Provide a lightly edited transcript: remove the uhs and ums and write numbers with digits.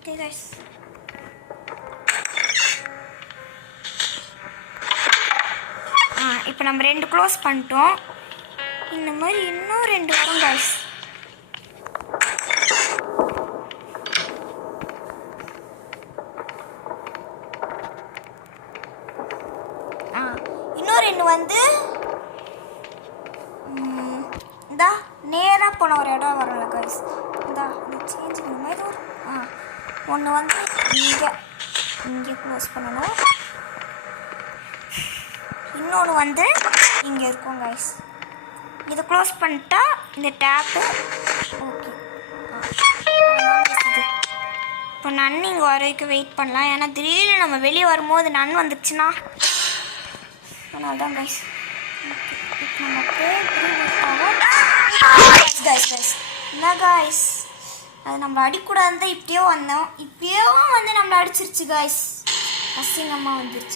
Okay guys, இப்போ நம்ம 2 close பண்ணிட்டோம். இந்த மாதிரி இன்னும் 2 வரும் கைஸ். இன்னும் 2 வந்து இந்தா நேராக போன ஒரு இடம் வரல கைஸ். இந்தா சேஞ்ச் பண்ண மாதிரி ஒன்று வந்து இங்கே க்ளோஸ் பண்ணணும். இன்னொன்று வந்து இங்கே இருக்கும் கைஸ். இதை க்ளோஸ் பண்ணிட்டா இந்த டேப்பு ஓகே. இப்போ நன் இங்கே வர வரைக்கும் வெயிட் பண்ணலாம். ஏன்னா திடீர்னு நம்ம வெளியே வரும்போது நன் வந்துடுச்சுன்னா அதனால தான் கைஸ். இப்போ நமக்கு என்ன கைஸ், அது நம்ம அடிக்கூடாது தான் இப்படியோ வந்தோம். இப்படியோ வந்து நம்மளை அடிச்சிருச்சு கைஸ். அசிங்கமாக வந்துருச்சு.